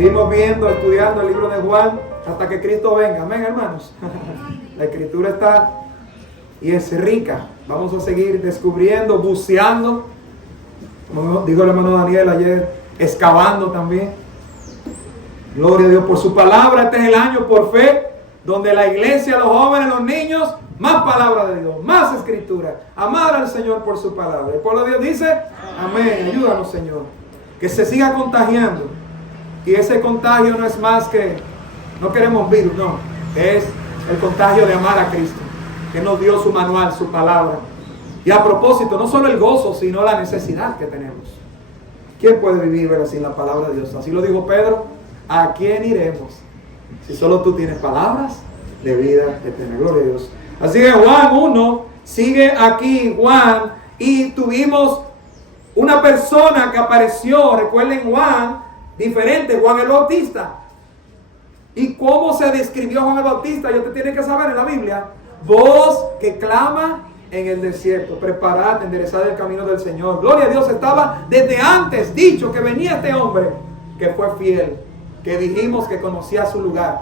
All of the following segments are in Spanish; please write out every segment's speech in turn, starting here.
Seguimos viendo, estudiando el libro de Juan hasta que Cristo venga. Amén, hermanos. La escritura está y es rica. Vamos a seguir descubriendo, buceando, como dijo el hermano Daniel ayer, excavando también. Gloria a Dios por su palabra. Este es el año por fe, donde la iglesia, los jóvenes, los niños, más palabra de Dios, más escritura. Amar al Señor por su palabra. El pueblo de Dios dice, amén. Ayúdanos, Señor. Que se siga contagiando. Y ese contagio no es más que, no queremos virus, no. Es el contagio de amar a Cristo, que nos dio su manual, su palabra. Y a propósito, no solo el gozo, sino la necesidad que tenemos. ¿Quién puede vivir, ¿verdad?, sin la palabra de Dios? Así lo dijo Pedro. ¿A quién iremos? Si solo tú tienes palabras de vida eterna. Gloria a Dios. Así que Juan 1, sigue aquí Juan, y tuvimos una persona que apareció, recuerden Juan, diferente, Juan el Bautista. ¿Y cómo se describió Juan el Bautista? Yo te tiene que saber en la Biblia. Voz que clama en el desierto, preparad, enderezad el camino del Señor. Gloria a Dios, estaba desde antes dicho que venía este hombre que fue fiel, que dijimos que conocía su lugar.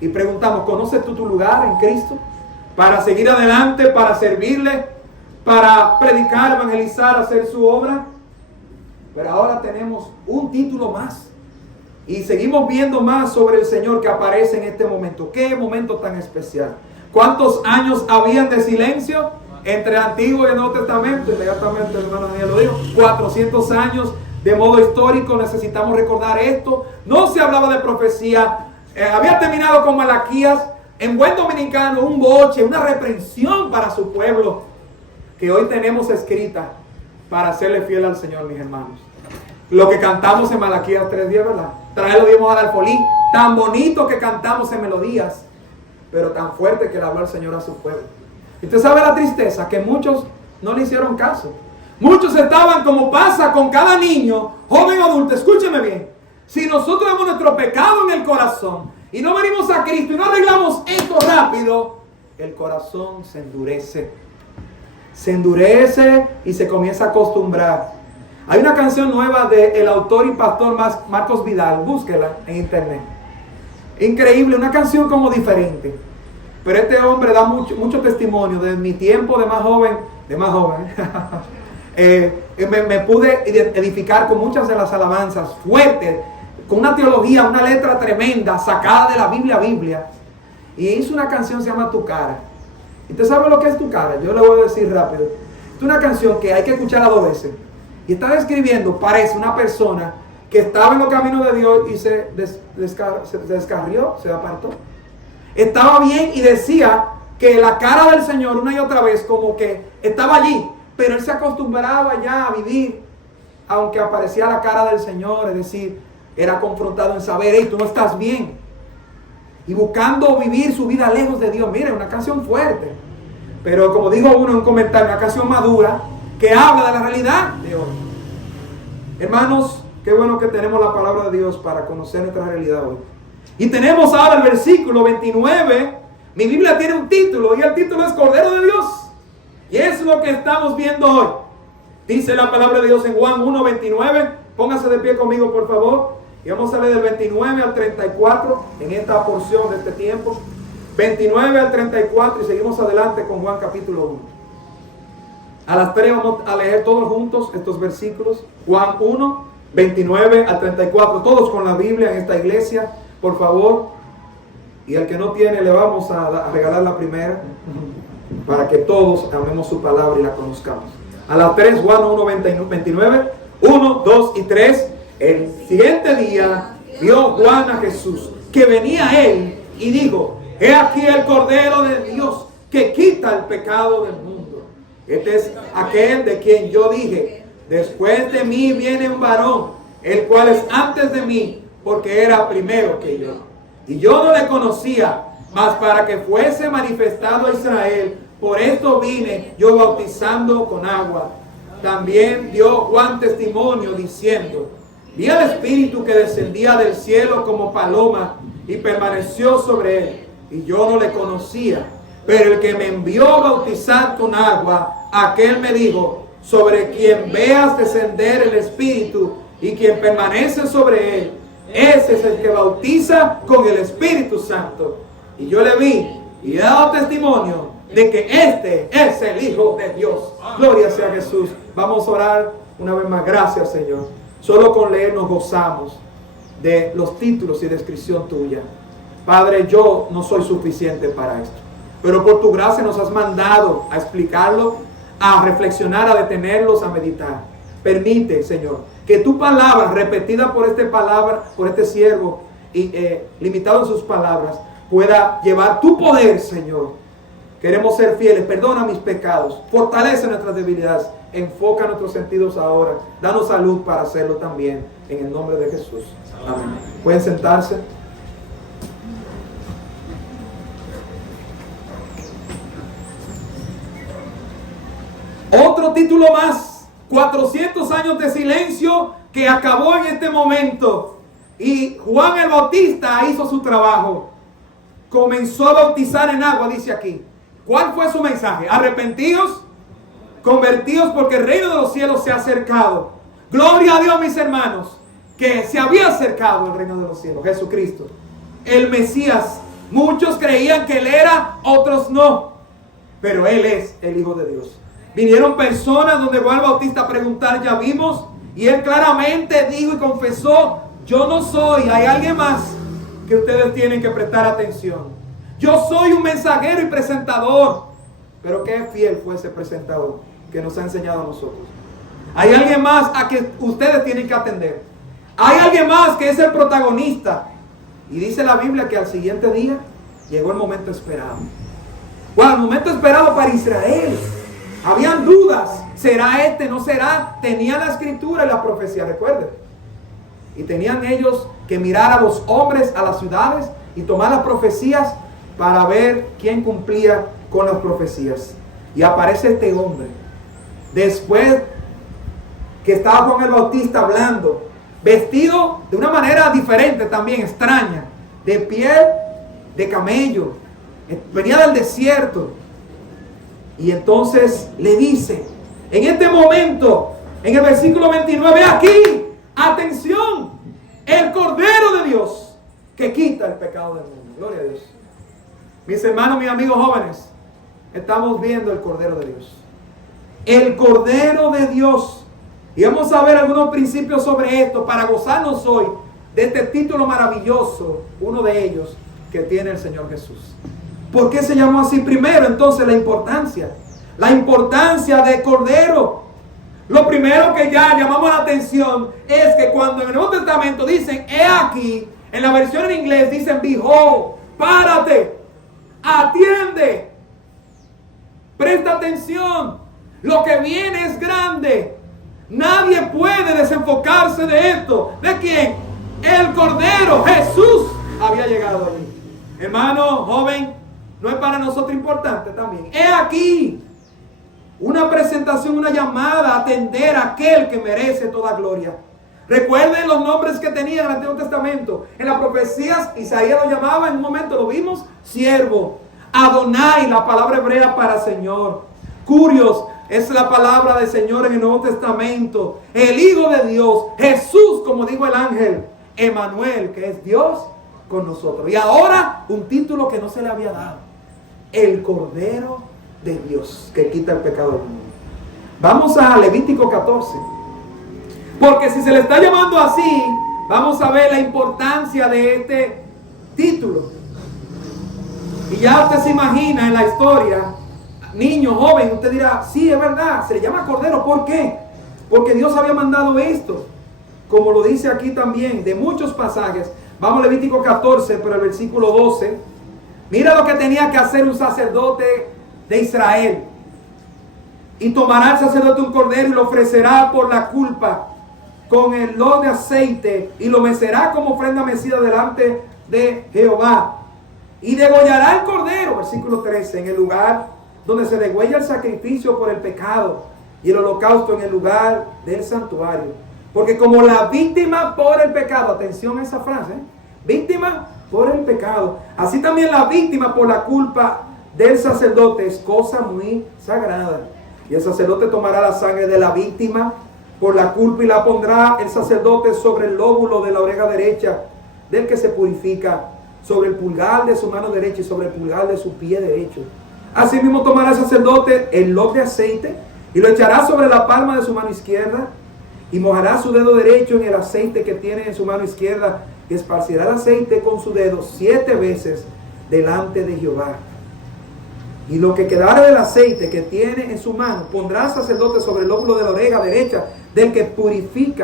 Y preguntamos, ¿conoces tú tu lugar en Cristo? Para seguir adelante, para servirle, para predicar, evangelizar, hacer su obra. Pero ahora tenemos un título más. Y seguimos viendo más sobre el Señor que aparece en este momento. ¡Qué momento tan especial! ¿Cuántos años habían de silencio entre Antiguo y el Nuevo Testamento? Inmediatamente el hermano Daniel lo dijo. 400 años de modo histórico. Necesitamos recordar esto. No se hablaba de profecía. Había terminado con Malaquías. En buen dominicano, un boche, una reprensión para su pueblo, que hoy tenemos escrita para serle fiel al Señor, mis hermanos. Lo que cantamos en Malaquías 3:10, ¿verdad? Traerlo dimos al alfolí. Tan bonito que cantamos en melodías, pero tan fuerte que le habló el Señor a su pueblo. Y usted sabe la tristeza, que muchos no le hicieron caso. Muchos estaban como pasa con cada niño, joven o adulto. Escúcheme bien. Si nosotros vemos nuestro pecado en el corazón y no venimos a Cristo y no arreglamos esto rápido, el corazón se endurece. Se endurece y se comienza a acostumbrar. Hay una canción nueva del autor y pastor Marcos Vidal. Búsquela en internet. Increíble, una canción como diferente. Pero este hombre da mucho testimonio. De mi tiempo de más joven, me pude edificar con muchas de las alabanzas fuertes, con una teología, una letra tremenda, sacada de la Biblia. Y hizo una canción, se llama Tu Cara. ¿Y usted sabe lo que es Tu Cara? Yo le voy a decir rápido. Es una canción que hay que escucharla 2 veces. Y está describiendo, parece una persona que estaba en los caminos de Dios y se descarrió, se apartó. Estaba bien y decía que la cara del Señor una y otra vez como que estaba allí, pero él se acostumbraba ya a vivir aunque aparecía la cara del Señor, es decir, era confrontado en saber, hey, tú no estás bien, y buscando vivir su vida lejos de Dios. Mire, una canción fuerte, pero como dijo uno en un comentario, una canción madura que habla de la realidad de hoy. Hermanos, qué bueno que tenemos la palabra de Dios para conocer nuestra realidad hoy. Y tenemos ahora el versículo 29. Mi Biblia tiene un título y el título es Cordero de Dios. Y es lo que estamos viendo hoy. Dice la palabra de Dios en Juan 1:29. Póngase de pie conmigo, por favor. Y vamos a leer del 29 al 34 en esta porción de este tiempo. 29 al 34 y seguimos adelante con Juan capítulo 1. A las 3 vamos a leer todos juntos estos versículos. Juan 1, 29 al 34. Todos con la Biblia en esta iglesia, por favor. Y al que no tiene, le vamos a regalar la primera, para que todos amemos su palabra y la conozcamos. A las 3, Juan 1, 29, 1, 2 y 3. El siguiente día vio Juan a Jesús, que venía a él, y dijo: he aquí el Cordero de Dios, que quita el pecado del mundo. Este es aquel de quien yo dije: después de mí viene un varón, el cual es antes de mí, porque era primero que yo. Y yo no le conocía, mas para que fuese manifestado a Israel, por esto vine yo bautizando con agua. También dio Juan testimonio diciendo: vi al Espíritu que descendía del cielo como paloma y permaneció sobre él. Y yo no le conocía. Pero el que me envió a bautizar con agua, aquel me dijo: sobre quien veas descender el Espíritu y quien permanece sobre él, Ese es el que bautiza con el Espíritu Santo. Y yo le vi y he dado testimonio de que este es el Hijo de Dios. Gloria sea a Jesús. Vamos a orar una vez más. Gracias, Señor. Solo con leer nos gozamos de los títulos y descripción tuya. Padre, yo no soy suficiente para esto, pero por tu gracia nos has mandado a explicarlo, a reflexionar, a detenerlos, a meditar. Permite, Señor, que tu palabra, repetida por este siervo y limitado en sus palabras, pueda llevar tu poder, Señor. Queremos ser fieles. Perdona mis pecados, fortalece nuestras debilidades, enfoca nuestros sentidos ahora. Danos salud para hacerlo también, en el nombre de Jesús. Amén. Pueden sentarse. Otro título más, 400 años de silencio que acabó en este momento. Y Juan el Bautista hizo su trabajo. Comenzó a bautizar en agua, dice aquí. ¿Cuál fue su mensaje? Arrepentidos, convertidos, porque el reino de los cielos se ha acercado. Gloria a Dios, mis hermanos, que se había acercado el reino de los cielos, Jesucristo, el Mesías. Muchos creían que Él era, otros no, pero Él es el Hijo de Dios. Vinieron personas donde Juan el Bautista a preguntar, ya vimos, y Él claramente dijo y confesó, yo no soy, hay alguien más que ustedes tienen que prestar atención. Yo soy un mensajero y presentador, pero qué fiel fue ese presentador que nos ha enseñado a nosotros. Hay alguien más a que ustedes tienen que atender. Hay alguien más que es el protagonista. Y dice la Biblia que al siguiente día llegó el momento esperado. Bueno, el momento esperado para Israel. Habían dudas. ¿Será este? ¿No será? Tenían la escritura y la profecía, recuerden. Y tenían ellos que mirar a los hombres, a las ciudades y tomar las profecías para ver quién cumplía con las profecías. Y aparece este hombre. Después que estaba Juan el Bautista hablando, vestido de una manera diferente también, extraña, de piel de camello, venía del desierto. Y entonces le dice, en este momento, en el versículo 29, aquí, atención, el Cordero de Dios que quita el pecado del mundo. Gloria a Dios. Mis hermanos, mis amigos jóvenes, estamos viendo el Cordero de Dios. El Cordero de Dios. Y vamos a ver algunos principios sobre esto para gozarnos hoy de este título maravilloso, uno de ellos que tiene el Señor Jesús. ¿Por qué se llamó así? Primero, entonces, la importancia de Cordero. Lo primero que ya llamamos la atención es que cuando en el Nuevo Testamento dicen, he aquí, en la versión en inglés dicen, behold, párate, atiende, presta atención, lo que viene es grande. Nadie puede desenfocarse de esto. ¿De quién? El Cordero, Jesús, había llegado allí. Hermano, joven, ¿no es para nosotros importante también? He aquí, una presentación, una llamada a atender a aquel que merece toda gloria. Recuerden los nombres que tenía en el Antiguo Testamento. En las profecías, Isaías lo llamaba, en un momento lo vimos, siervo. Adonai, la palabra hebrea para Señor. Curios, es la palabra del Señor en el Nuevo Testamento. El Hijo de Dios, Jesús, como dijo el ángel, Emanuel, que es Dios con nosotros. Y ahora, un título que no se le había dado. El Cordero de Dios, que quita el pecado del mundo. Vamos a Levítico 14. Porque si se le está llamando así, vamos a ver la importancia de este título. Y ya usted se imagina en la historia, niño, joven, usted dirá, sí, es verdad, se le llama Cordero. ¿Por qué? Porque Dios había mandado esto, como lo dice aquí también, de muchos pasajes. Vamos a Levítico 14, pero el versículo 12. Mira lo que tenía que hacer un sacerdote de Israel. Y tomará el sacerdote un cordero y lo ofrecerá por la culpa con el lodo de aceite y lo mecerá como ofrenda mecida delante de Jehová. Y degollará el cordero, versículo 13, en el lugar donde se degüella el sacrificio por el pecado y el holocausto en el lugar del santuario. Porque como la víctima por el pecado, atención a esa frase, víctima por el pecado, así también la víctima por la culpa del sacerdote es cosa muy sagrada. Y el sacerdote tomará la sangre de la víctima por la culpa, y la pondrá el sacerdote sobre el lóbulo de la oreja derecha del que se purifica, sobre el pulgar de su mano derecha y sobre el pulgar de su pie derecho. Asimismo tomará el sacerdote el lote de aceite y lo echará sobre la palma de su mano izquierda, y mojará su dedo derecho en el aceite que tiene en su mano izquierda, y esparcirá el aceite con su dedo 7 veces delante de Jehová. Y lo que quedare del aceite que tiene en su mano, pondrá el sacerdote sobre el lóbulo de la oreja derecha del que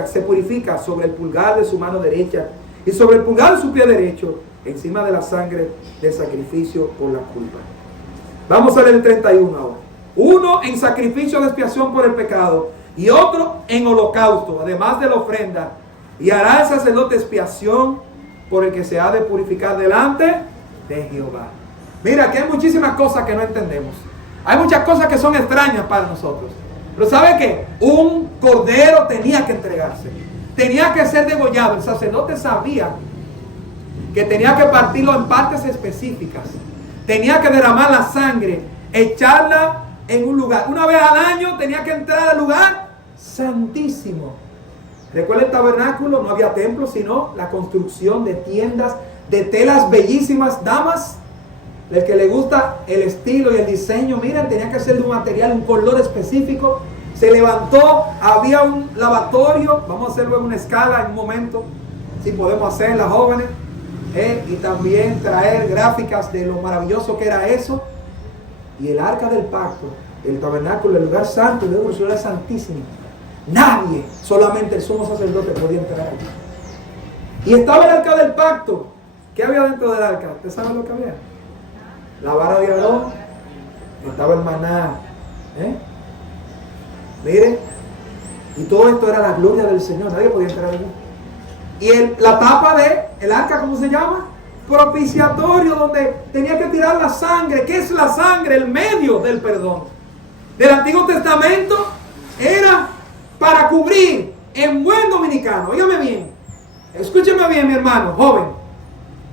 se purifica, sobre el pulgar de su mano derecha y sobre el pulgar de su pie derecho, encima de la sangre del sacrificio por la culpa. Vamos a leer el 31 ahora. Uno en sacrificio de expiación por el pecado y otro en holocausto, además de la ofrenda. Y hará el sacerdote expiación por el que se ha de purificar delante de Jehová. Mira, que hay muchísimas cosas que no entendemos. Hay muchas cosas que son extrañas para nosotros. Pero ¿sabe qué? Un cordero tenía que entregarse. Tenía que ser degollado. El sacerdote sabía que tenía que partirlo en partes específicas. Tenía que derramar la sangre, echarla en un lugar. Una vez al año tenía que entrar al lugar santísimo. Recuerda el tabernáculo, no había templo, sino la construcción de tiendas de telas bellísimas. Damas, el que le gusta el estilo y el diseño, miren, tenía que ser de un material, un color específico. Se levantó, había un lavatorio. Vamos a hacer luego una escala en un momento, si podemos hacerla, jóvenes, y también traer gráficas de lo maravilloso que era eso. Y el arca del pacto, el tabernáculo, el lugar santo, el lugar santísimo, nadie, solamente el sumo sacerdote podía entrar allí. Y estaba el arca del pacto. ¿Qué había dentro del arca? ¿Usted sabe lo que había? La vara de Aarón, estaba el maná, miren, y todo esto era la gloria del Señor, nadie podía entrar allí. Y la tapa de el arca, ¿cómo se llama? Propiciatorio, donde tenía que tirar la sangre. ¿Qué es la sangre? El medio del perdón. Del Antiguo Testamento era para cubrir, en buen dominicano, óigame bien, escúcheme bien, mi hermano, joven,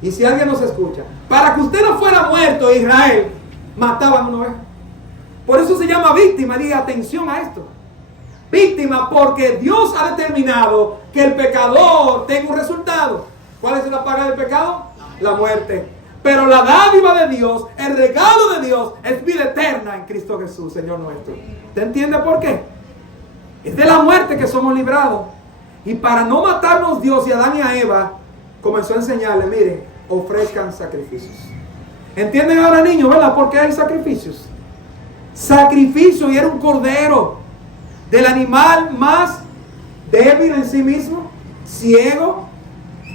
y si alguien nos escucha, para que usted no fuera muerto, Israel mataban una oveja. Por eso se llama víctima. Diga atención a esto. Víctima, porque Dios ha determinado que el pecador tenga un resultado. ¿Cuál es la paga del pecado? La muerte. Pero la dádiva de Dios, el regalo de Dios, es vida eterna en Cristo Jesús, Señor nuestro. ¿Usted entiende por qué? Es de la muerte que somos librados. Y para no matarnos Dios y a Adán y a Eva, comenzó a enseñarle, miren, ofrezcan sacrificios. ¿Entienden ahora, niños, verdad? ¿Por qué hay sacrificios? Sacrificio, y era un cordero del animal más débil en sí mismo, ciego,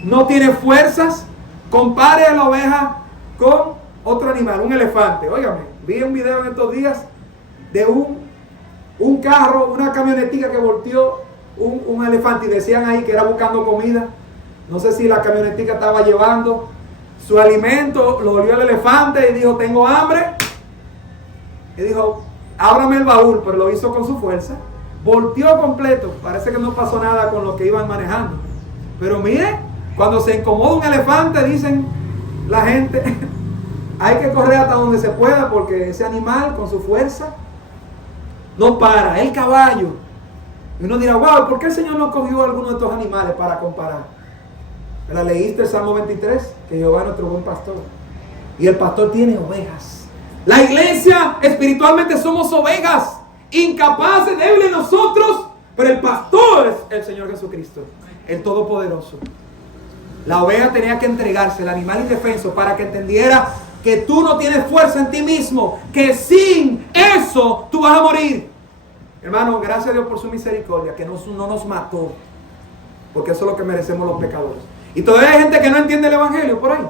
no tiene fuerzas. Compare a la oveja con otro animal, un elefante. Óigame, vi un video en estos días de un carro, una camionetica que volteó un elefante, y decían ahí que era buscando comida. No sé si la camionetica estaba llevando su alimento, lo olió el elefante y dijo, tengo hambre. Y dijo, ábrame el baúl, pero lo hizo con su fuerza. Volteó completo. Parece que no pasó nada con lo que iban manejando. Pero mire, cuando se incomoda un elefante, dicen la gente, hay que correr hasta donde se pueda, porque ese animal con su fuerza no para. El caballo. Y uno dirá, wow, ¿por qué el Señor no cogió alguno de estos animales para comparar? ¿La leíste el Salmo 23? Que Jehová es nuestro buen pastor. Y el pastor tiene ovejas. La iglesia espiritualmente somos ovejas, incapaces, débiles nosotros, pero el pastor es el Señor Jesucristo, el Todopoderoso. La oveja tenía que entregarse, el animal indefenso, para que entendiera que tú no tienes fuerza en ti mismo, que sin eso tú vas a morir. Hermano, gracias a Dios por su misericordia, que no nos mató, porque eso es lo que merecemos los pecadores. Y todavía hay gente que no entiende el evangelio por ahí.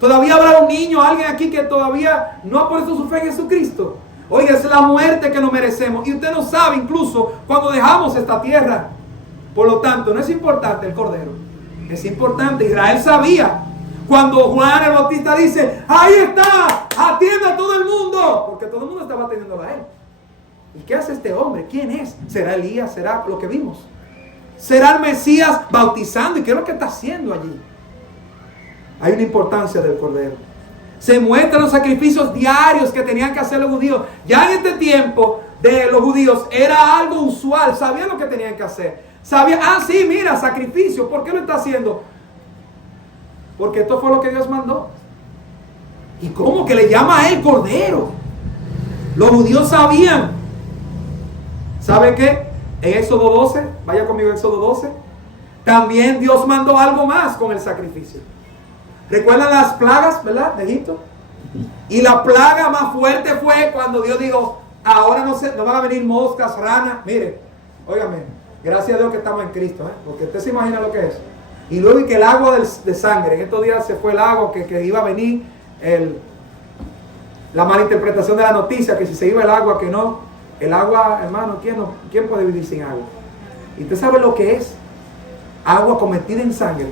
Todavía habrá un niño, alguien aquí que todavía no ha puesto su fe en Jesucristo. Oiga, es la muerte que nos merecemos. Y usted no sabe incluso cuando dejamos esta tierra. Por lo tanto, no es importante el cordero. Es importante. Israel sabía. Cuando Juan el Bautista dice, ahí está, atienda a todo el mundo. Porque todo el mundo estaba atendiendo a él. ¿Y qué hace este hombre? ¿Quién es? ¿Será Elías? ¿Será lo que vimos? ¿Será el Mesías bautizando? ¿Y qué es lo que está haciendo allí? Hay una importancia del cordero. Se muestran los sacrificios diarios que tenían que hacer los judíos. Ya en este tiempo de los judíos era algo usual. Sabían lo que tenían que hacer. Sabían, sí, mira, sacrificio. ¿Por qué lo está haciendo? Porque esto fue lo que Dios mandó. ¿Y cómo que le llama a él cordero? Los judíos sabían. ¿Sabe qué? En Éxodo 12, vaya conmigo a Éxodo 12, también Dios mandó algo más con el sacrificio. ¿Recuerdan las plagas, verdad, de Egipto? Y la plaga más fuerte fue cuando Dios dijo, ahora no van a venir moscas, ranas. Mire, óigame, gracias a Dios que estamos en Cristo, porque usted se imagina lo que es. Y luego que el agua de sangre, en estos días se fue el agua que iba a venir, la malinterpretación de la noticia, que si se iba el agua, que no. El agua, hermano, ¿quién puede vivir sin agua? ¿Y usted sabe lo que es? Agua convertida en sangre.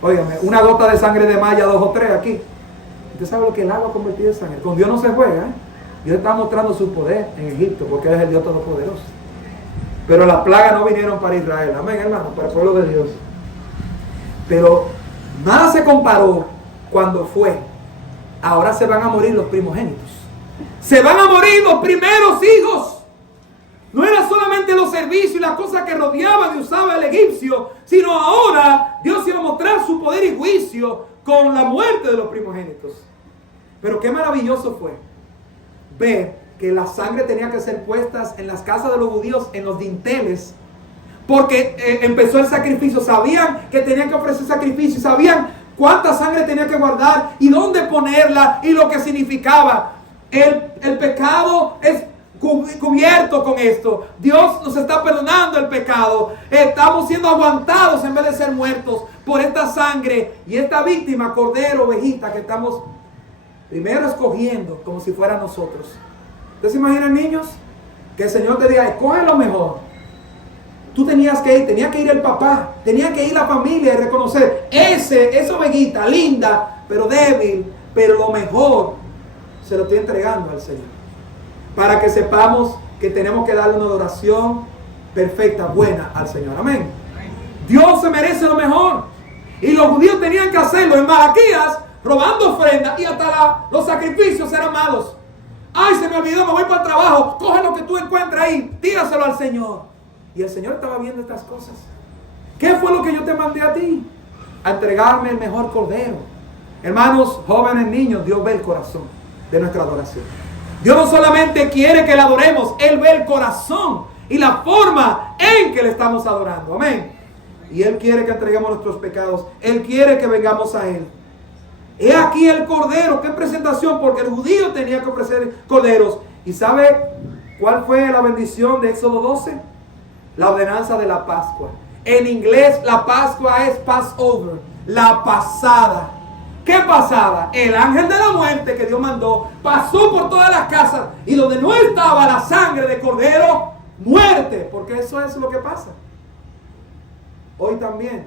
Óigame, una gota de sangre de malla, 2 o 3 aquí. ¿Usted sabe lo que es el agua convertida en sangre? Con Dios no se juega, Dios está mostrando su poder en Egipto, porque Él es el Dios Todopoderoso. Pero las plagas no vinieron para Israel, amén, hermano, para el pueblo de Dios. Pero nada se comparó cuando fue. Ahora se van a morir los primogénitos. Se van a morir los primeros hijos. No era solamente los servicios y las cosas que rodeaban y usaba el egipcio, sino ahora Dios iba a mostrar su poder y juicio con la muerte de los primogénitos. Pero qué maravilloso fue ver que la sangre tenía que ser puesta en las casas de los judíos, en los dinteles, porque empezó el sacrificio. Sabían que tenían que ofrecer sacrificio, sabían cuánta sangre tenía que guardar y dónde ponerla y lo que significaba. El pecado es cubierto con esto. Dios nos está perdonando el pecado. Estamos siendo aguantados en vez de ser muertos por esta sangre y esta víctima, cordero, ovejita, que estamos primero escogiendo como si fuera nosotros. ¿Ustedes se imaginan, niños? Que el Señor te diga, escoge lo mejor. Tú tenía que ir el papá, tenía que ir la familia y reconocer esa ovejita linda, pero débil, pero lo mejor se lo estoy entregando al Señor. Para que sepamos que tenemos que darle una adoración perfecta, buena al Señor. Amén. Dios se merece lo mejor. Y los judíos tenían que hacerlo. En Malaquías, robando ofrendas, y hasta los sacrificios eran malos. Ay, se me olvidó, me voy para el trabajo. Coge lo que tú encuentres ahí, tíraselo al Señor. Y el Señor estaba viendo estas cosas. ¿Qué fue lo que yo te mandé a ti? A entregarme el mejor cordero. Hermanos, jóvenes, niños, Dios ve el corazón de nuestra adoración. Dios no solamente quiere que le adoremos, Él ve el corazón y la forma en que le estamos adorando. Amén. Y Él quiere que entreguemos nuestros pecados. Él quiere que vengamos a Él. He aquí el cordero. Qué presentación, porque el judío tenía que ofrecer corderos. ¿Y sabe cuál fue la bendición de Éxodo 12? La ordenanza de la Pascua. En inglés la Pascua es Passover, la pasada. ¿Qué pasaba? El ángel de la muerte que Dios mandó pasó por todas las casas, y donde no estaba la sangre de cordero, muerte, porque eso es lo que pasa hoy también.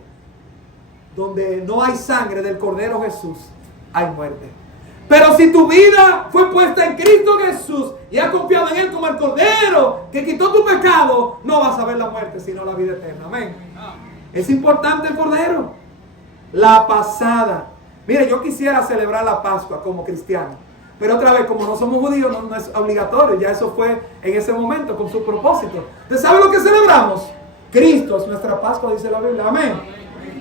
Donde no hay sangre del cordero Jesús, hay muerte. Pero si tu vida fue puesta en Cristo Jesús y has confiado en Él como el cordero que quitó tu pecado, no vas a ver la muerte, sino la vida eterna. Amén. Es importante el cordero. La pasada. Mire, yo quisiera celebrar la Pascua como cristiano, pero otra vez, como no somos judíos, no es obligatorio. Ya eso fue en ese momento con su propósito. ¿Usted sabe lo que celebramos? Cristo es nuestra Pascua, dice la Biblia. Amén.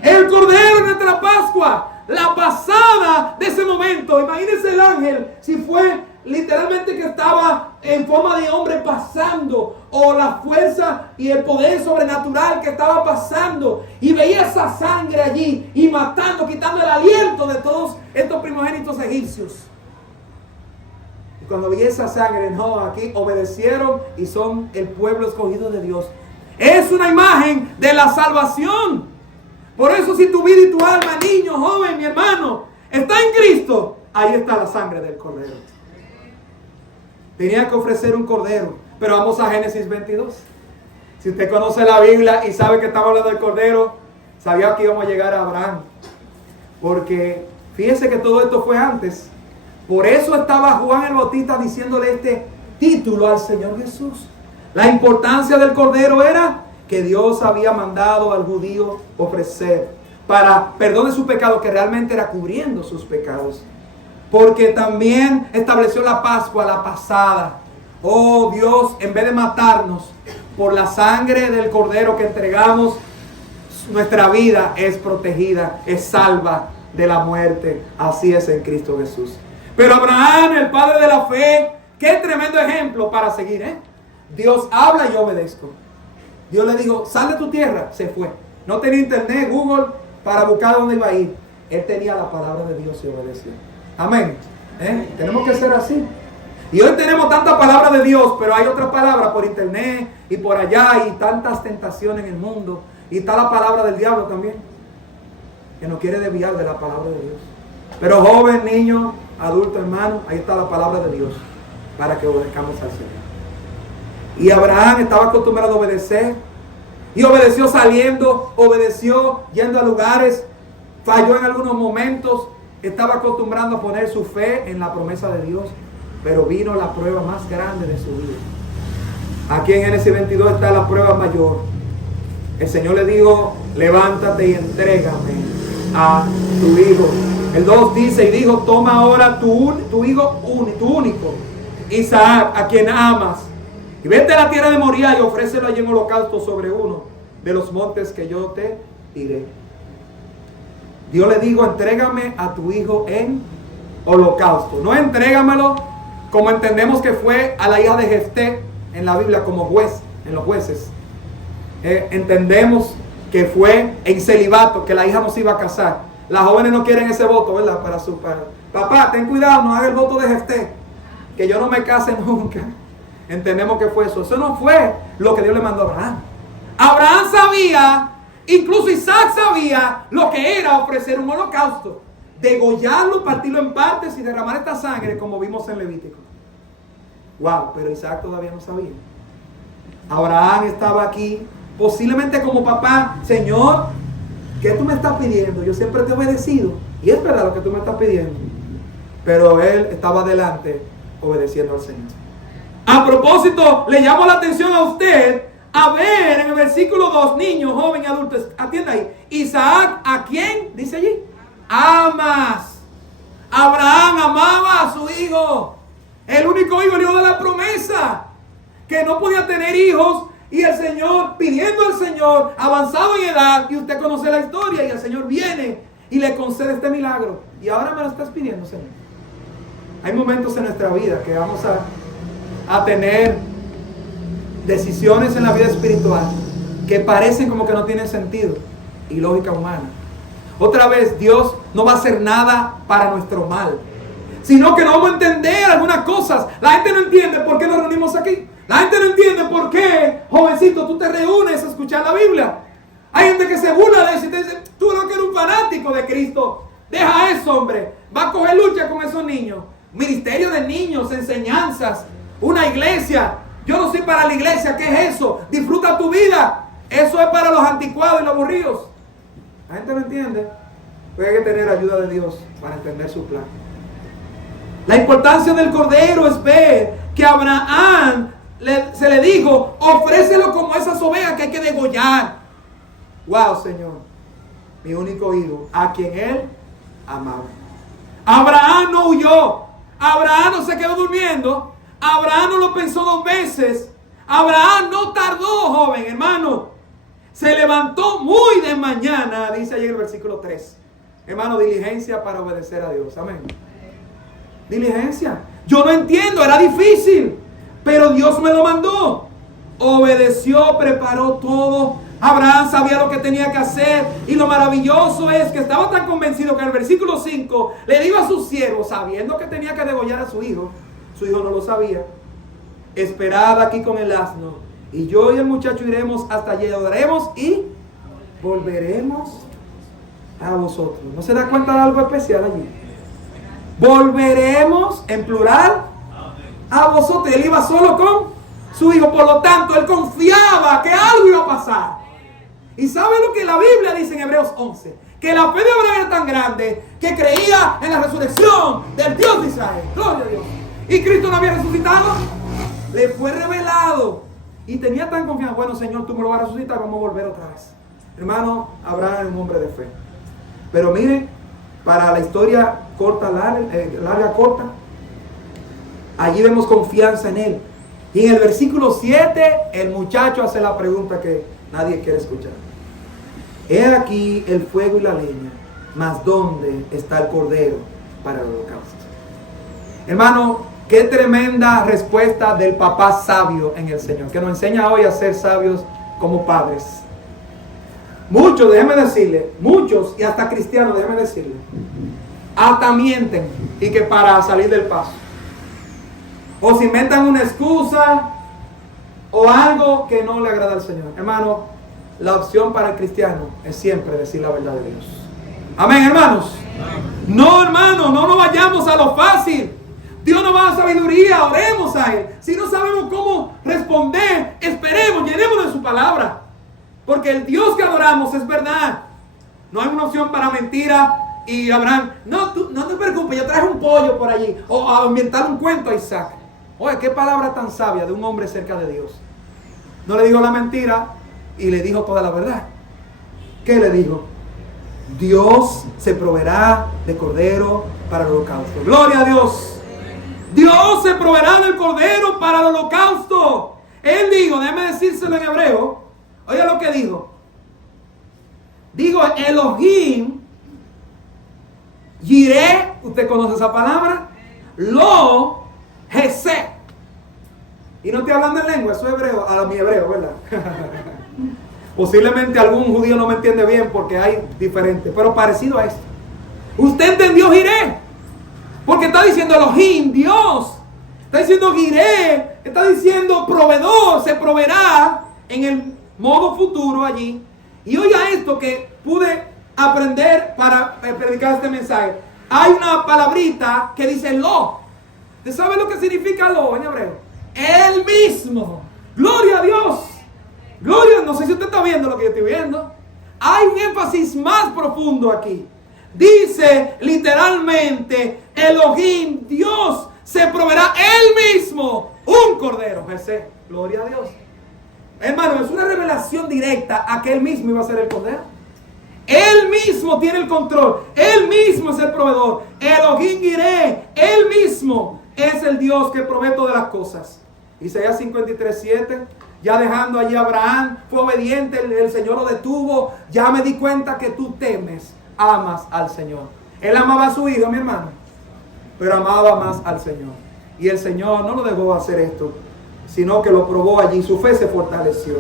El cordero es nuestra Pascua. La pasada de ese momento. Imagínense el ángel, si fue literalmente que estaba en forma de hombre pasando, o la fuerza y el poder sobrenatural que estaba pasando, y veía esa sangre allí y matando, quitando el aliento de todos estos primogénitos egipcios. Y cuando veía esa sangre, no, aquí obedecieron y son el pueblo escogido de Dios. Es una imagen de la salvación. Por eso, si tu vida y tu alma, niño, joven, mi hermano, está en Cristo, ahí está la sangre del cordero. Tenía que ofrecer un cordero. Pero vamos a Génesis 22. Si usted conoce la Biblia y sabe que estamos hablando del cordero, sabía que íbamos a llegar a Abraham. Porque fíjese que todo esto fue antes. Por eso estaba Juan el Bautista diciéndole este título al Señor Jesús. La importancia del cordero era que Dios había mandado al judío ofrecer para perdón de sus pecados, que realmente era cubriendo sus pecados. Porque también estableció la Pascua, la pasada. Oh Dios, en vez de matarnos por la sangre del cordero que entregamos, nuestra vida es protegida, es salva de la muerte. Así es en Cristo Jesús. Pero Abraham, el padre de la fe, qué tremendo ejemplo para seguir, ¿eh? Dios habla y yo obedezco. Dios le dijo, sal de tu tierra, se fue. No tenía internet, Google, para buscar dónde iba a ir. Él tenía la palabra de Dios y obedeció. Amén. Tenemos que ser así. Y hoy tenemos tanta palabra de Dios, pero hay otra palabra por internet y por allá, y tantas tentaciones en el mundo. Y está la palabra del diablo también, que nos quiere desviar de la palabra de Dios. Pero joven, niño, adulto, hermano, ahí está la palabra de Dios para que obedezcamos al Señor. Y Abraham estaba acostumbrado a obedecer. Y obedeció saliendo, obedeció yendo a lugares, falló en algunos momentos, estaba acostumbrado a poner su fe en la promesa de Dios. Pero vino la prueba más grande de su vida. Aquí en Génesis 22 está la prueba mayor. El Señor le dijo, levántate y entrégame a tu hijo. El 2 dice, y dijo, toma ahora tu hijo tu único, Isaac, a quien amas, y vete a la tierra de Moriah y ofrécelo allí en holocausto sobre uno de los montes que yo te diré. Dios le dijo, entrégame a tu hijo en holocausto. No entrégamelo como entendemos que fue a la hija de Jefté en la Biblia como juez, en los jueces. Entendemos que fue en celibato, que la hija no se iba a casar. Las jóvenes no quieren ese voto, ¿verdad? Para su padre. Papá, ten cuidado, no haga el voto de Jefté, que yo no me case nunca. Entendemos que fue eso. Eso no fue lo que Dios le mandó a Abraham. Abraham sabía, incluso Isaac sabía lo que era ofrecer un holocausto. Degollarlo, partirlo en partes y derramar esta sangre, como vimos en Levítico. Wow, pero Isaac todavía no sabía. Abraham estaba aquí, posiblemente como papá. Señor, ¿qué tú me estás pidiendo? Yo siempre te he obedecido, y es verdad lo que tú me estás pidiendo. Pero él estaba delante obedeciendo al Señor. A propósito, le llamo la atención a usted a ver en el versículo 2, niños, jóvenes, adultos, atienda ahí. Isaac, ¿a quién? Dice allí, amas. Abraham amaba a su hijo, el único hijo, el hijo de la promesa, que no podía tener hijos, y el Señor, pidiendo al Señor, avanzado en edad, y usted conoce la historia, y el Señor viene y le concede este milagro. Y ahora me lo estás pidiendo, Señor. Hay momentos en nuestra vida que vamos a tener decisiones en la vida espiritual que parecen como que no tienen sentido y lógica humana. Otra vez, Dios no va a hacer nada para nuestro mal, sino que no vamos a entender algunas cosas. La gente no entiende por qué nos reunimos aquí. La gente no entiende por qué, jovencito, tú te reúnes a escuchar la Biblia. Hay gente que se burla de eso y te dice, tú no que eres un fanático de Cristo. Deja eso, hombre. Va a coger lucha con esos niños. Ministerio de niños, enseñanzas, una iglesia. Yo no soy para la iglesia. ¿Qué es eso? Disfruta tu vida. Eso es para los anticuados y los aburridos. La gente no entiende. Pues hay que tener ayuda de Dios para entender su plan. La importancia del cordero es ver que a Abraham se le dijo, ofrécelo como esas ovejas que hay que degollar. Wow, Señor, mi único hijo, a quien él amaba. Abraham no huyó. Abraham no se quedó durmiendo. Abraham no lo pensó 2 veces. Abraham no tardó, joven, hermano. Se levantó muy de mañana, dice ahí en el versículo 3. Hermano, diligencia para obedecer a Dios. Amén. Diligencia. Yo no entiendo, era difícil, pero Dios me lo mandó. Obedeció, preparó todo. Abraham sabía lo que tenía que hacer. Y lo maravilloso es que estaba tan convencido que en el versículo 5 le dijo a sus siervos, sabiendo que tenía que degollar a su hijo no lo sabía, esperad aquí con el asno, y yo y el muchacho iremos hasta allí, adoraremos y volveremos a vosotros. ¿No se da cuenta de algo especial allí? Volveremos, en plural, a vosotros. Él iba solo con su hijo, por lo tanto él confiaba que algo iba a pasar. Y ¿sabe lo que la Biblia dice en Hebreos 11? Que la fe de Abraham era tan grande que creía en la resurrección del Dios de Israel. Gloria a Dios. Y Cristo no había resucitado. Le fue revelado. Y tenía tan confianza. Bueno, Señor, tú me lo vas a resucitar, vamos a volver otra vez. Hermano, Abraham es un hombre de fe. Pero miren, para la historia corta, larga, corta, allí vemos confianza en él. Y en el versículo 7, el muchacho hace la pregunta que nadie quiere escuchar. He aquí el fuego y la leña, mas ¿dónde está el cordero para el holocausto? Hermano, qué tremenda respuesta del papá sabio en el Señor, que nos enseña hoy a ser sabios como padres. Muchos, déjeme decirle, muchos y hasta cristianos, déjeme decirle, hasta mienten y que para salir del paso. O se inventan una excusa o algo que no le agrada al Señor. Hermano, la opción para el cristiano es siempre decir la verdad de Dios. Amén, hermanos. No, hermano, no nos vayamos a lo fácil. Dios nos va a dar sabiduría, oremos a Él. Si no sabemos cómo responder, esperemos, llenemos de su palabra. Porque el Dios que adoramos es verdad. No hay una opción para mentira. Y Abraham, no te preocupes, yo traje un pollo por allí. O a inventar un cuento a Isaac. Oye, qué palabra tan sabia de un hombre cerca de Dios. No le dijo la mentira y le dijo toda la verdad. ¿Qué le dijo? Dios se proveerá de cordero para el holocausto. Gloria a Dios. Dios se proveerá del cordero para el holocausto. Él dijo, déjeme decírselo en hebreo. Oiga lo que dijo. Digo, Elohim, Yireh, ¿usted conoce esa palabra? Lo, Jesé. Y no estoy hablando en lengua, eso es hebreo, a mi hebreo, ¿verdad? Posiblemente algún judío no me entiende bien porque hay diferentes, pero parecido a esto. ¿Usted entendió Jireh? Porque está diciendo Elohim, Dios. Está diciendo Jireh, está diciendo proveedor, se proveerá en el modo futuro allí. Y oiga esto que pude aprender para predicar este mensaje. Hay una palabrita que dice lo. ¿Usted sabe lo que significa lo en hebreo? Él mismo. Gloria a Dios. Gloria, no sé si usted está viendo lo que yo estoy viendo. Hay un énfasis más profundo aquí. Dice literalmente, Elohim, Dios, se proveerá Él mismo un cordero. Jesús, gloria a Dios. Hermano, es una revelación directa a que Él mismo iba a ser el cordero. Él mismo tiene el control. Él mismo es el proveedor. Elohim Jireh, Él mismo es el Dios que provee todas las cosas. Isaías 53:7. Ya dejando allí a Abraham, fue obediente, el Señor lo detuvo. Ya me di cuenta que tú temes, amas al Señor. Él amaba a su hijo, mi hermano, pero amaba más al Señor. Y el Señor no lo dejó hacer esto, sino que lo probó allí. Su fe se fortaleció.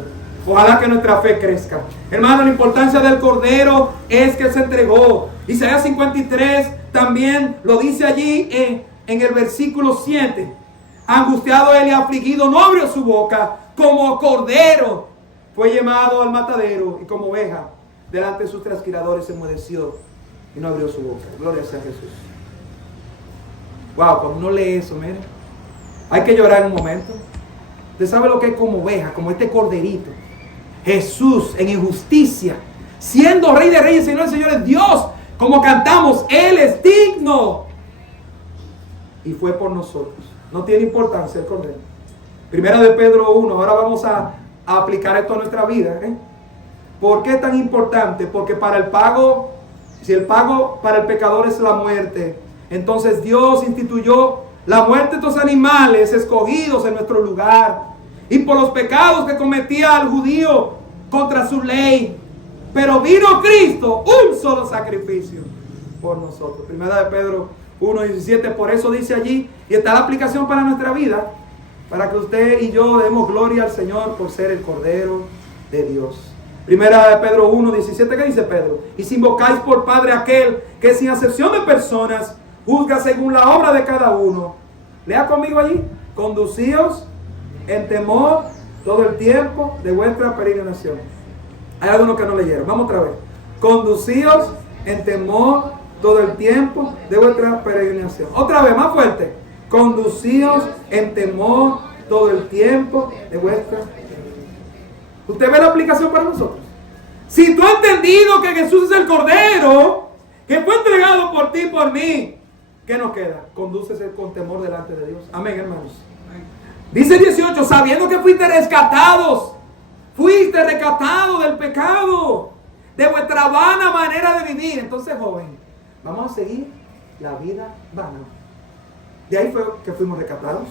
Ojalá que nuestra fe crezca. Hermano, la importancia del cordero es que se entregó. Isaías 53 también lo dice allí en el versículo 7. Angustiado él y afligido, no abrió su boca. Como cordero fue llevado al matadero, y como oveja delante de sus trasquiladores se enmudeció y no abrió su boca. Gloria sea Jesús. Wow, cuando uno lee eso, mire, hay que llorar en un momento. ¿Usted sabe lo que es como oveja, como este corderito? Jesús en injusticia, siendo Rey de Reyes, Señor de Señores, Dios, como cantamos, Él es digno. Y fue por nosotros. No tiene importancia el cordero. Primera de Pedro 1, ahora vamos a aplicar esto a nuestra vida. ¿Por qué es tan importante? Porque para el pago, si el pago para el pecador es la muerte, entonces Dios instituyó la muerte de estos animales escogidos en nuestro lugar. Y por los pecados que cometía el judío contra su ley. Pero vino Cristo, un solo sacrificio por nosotros. Primera de Pedro 1:17, por eso dice allí, y está la aplicación para nuestra vida, para que usted y yo demos gloria al Señor por ser el Cordero de Dios. Primera de Pedro 1:17, ¿qué dice Pedro? Y si invocáis por Padre aquel que sin acepción de personas juzga según la obra de cada uno. Lea conmigo allí. Conducíos en temor todo el tiempo de vuestra peregrinación. Hay algunos que no leyeron. Vamos otra vez. Conducíos en temor todo el tiempo de vuestra peregrinación. Otra vez, más fuerte. Conducíos en temor todo el tiempo de vuestra peregrinación. ¿Usted ve la aplicación para nosotros? Si tú has entendido que Jesús es el Cordero que fue entregado por ti y por mí, ¿qué nos queda? Condúcese con temor delante de Dios. Amén, hermanos. Dice 18, sabiendo que fuiste rescatados, fuiste rescatado del pecado, de vuestra vana manera de vivir. Entonces, joven, vamos a seguir la vida vana. De ahí fue que fuimos rescatados.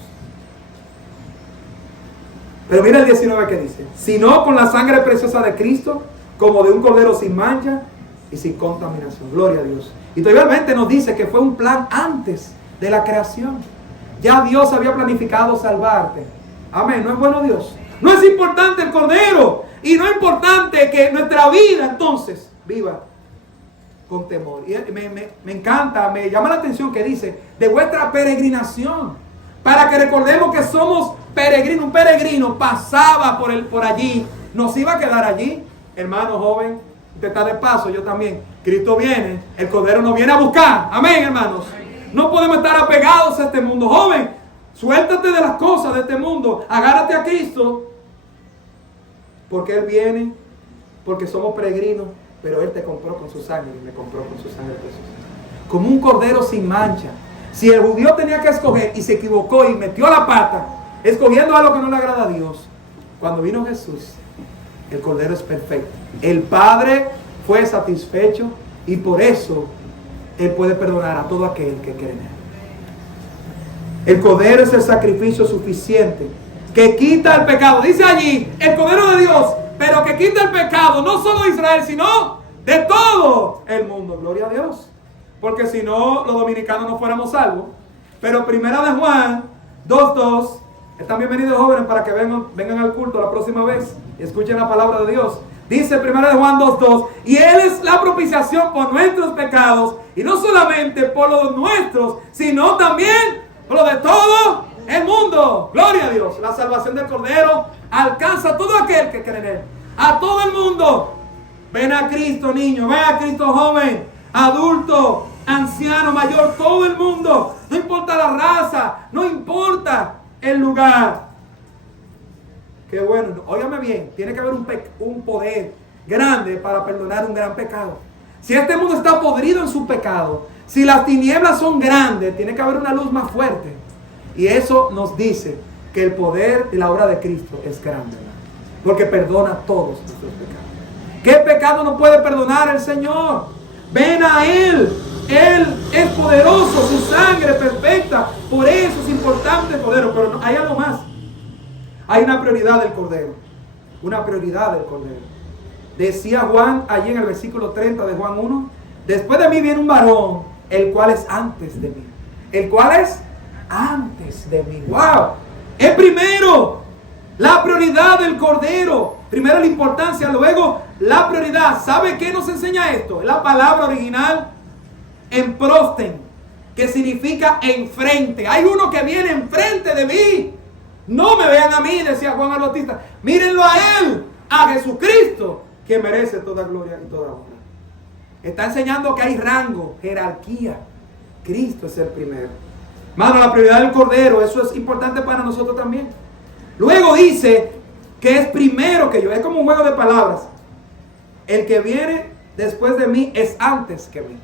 Pero mira el 19 que dice: sino con la sangre preciosa de Cristo, como de un cordero sin mancha y sin contaminación. Gloria a Dios. Y igualmente nos dice que fue un plan antes de la creación. Ya Dios había planificado salvarte. Amén. ¿No es bueno Dios? No es importante el cordero. Y no es importante que nuestra vida entonces viva con temor. Y me encanta, me llama la atención que dice: de vuestra peregrinación. Para que recordemos que somos peregrinos. Un peregrino pasaba por allí. Nos iba a quedar allí. Hermano joven, usted está de paso, yo también. Cristo viene, el cordero nos viene a buscar. Amén, hermanos. No podemos estar apegados a este mundo. Joven, suéltate de las cosas de este mundo. Agárrate a Cristo. Porque Él viene, porque somos peregrinos. Pero Él te compró con su sangre. Me compró con su sangre preciosa. Como un cordero sin mancha. Si el judío tenía que escoger y se equivocó y metió la pata, escogiendo algo que no le agrada a Dios, cuando vino Jesús, el cordero es perfecto. El Padre fue satisfecho y por eso Él puede perdonar a todo aquel que cree en Él. El cordero es el sacrificio suficiente que quita el pecado. Dice allí, el cordero de Dios, pero que quita el pecado no solo de Israel, sino de todo el mundo. Gloria a Dios. Porque si no, los dominicanos no fuéramos salvos. Pero primera de Juan 2:2. Están bienvenidos, jóvenes, para que vengan al culto la próxima vez y escuchen la palabra de Dios. Dice primera de Juan 2:2. Y Él es la propiciación por nuestros pecados. Y no solamente por los nuestros, sino también por los de todo el mundo. Gloria a Dios. La salvación del cordero alcanza a todo aquel que cree en Él. A todo el mundo. Ven a Cristo, niño. Ven a Cristo, joven. Adulto, anciano, mayor, todo el mundo. No importa la raza, no importa el lugar. Qué bueno, óigame bien, tiene que haber un poder grande para perdonar un gran pecado. Si este mundo está podrido en su pecado, si las tinieblas son grandes, tiene que haber una luz más fuerte. Y eso nos dice que el poder y la obra de Cristo es grande, porque perdona todos nuestros pecados. ¿Qué pecado no puede perdonar el Señor? Ven a Él. Él es poderoso, su sangre perfecta. Por eso es importante el cordero. Pero no, hay algo más. Hay una prioridad del cordero. Una prioridad del cordero. Decía Juan allí en el versículo 30 de Juan 1. Después de mí viene un varón, el cual es antes de mí. El cual es antes de mí. ¡Wow! Es primero la prioridad del cordero. Primero la importancia, luego la prioridad. ¿Sabe qué nos enseña esto? La palabra original en prosten, que significa enfrente. Hay uno que viene enfrente de mí. No me vean a mí, decía Juan el Bautista. Mírenlo a Él, a Jesucristo, que merece toda gloria y toda honra. Está enseñando que hay rango, jerarquía. Cristo es el primero. Hermano, la prioridad del cordero, eso es importante para nosotros también. Luego dice que es primero que yo. Es como un juego de palabras. El que viene después de mí es antes que mí.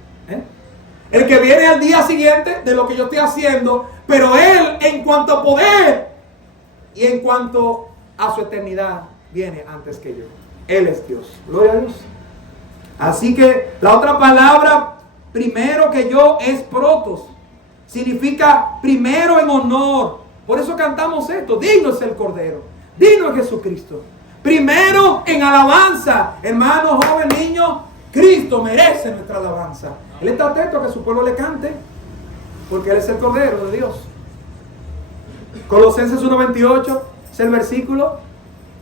El que viene al día siguiente de lo que yo estoy haciendo. Pero Él, en cuanto a poder y en cuanto a su eternidad, viene antes que yo. Él es Dios. Gloria a Dios. Así que la otra palabra, primero que yo, es protos. Significa primero en honor. Por eso cantamos esto. Digno es el Cordero. Digno es Jesucristo. Primero en alabanza. Hermano, joven, niño, Cristo merece nuestra alabanza. Él está atento a que su pueblo le cante, porque Él es el Cordero de Dios. Colosenses 1:28 es el versículo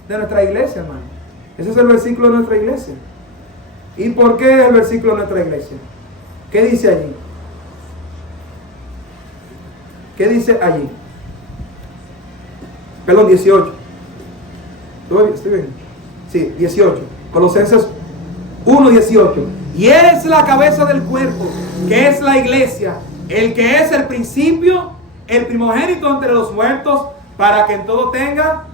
de nuestra iglesia, hermano. Ese es el versículo de nuestra iglesia. ¿Y por qué es el versículo de nuestra iglesia? ¿Qué dice allí? ¿Qué dice allí? Perdón, 18. ¿Estoy bien? Sí, 18. Colosenses 1:18. Y Él es la cabeza del cuerpo, que es la iglesia, el que es el principio, el primogénito entre los muertos, para que en todo tenga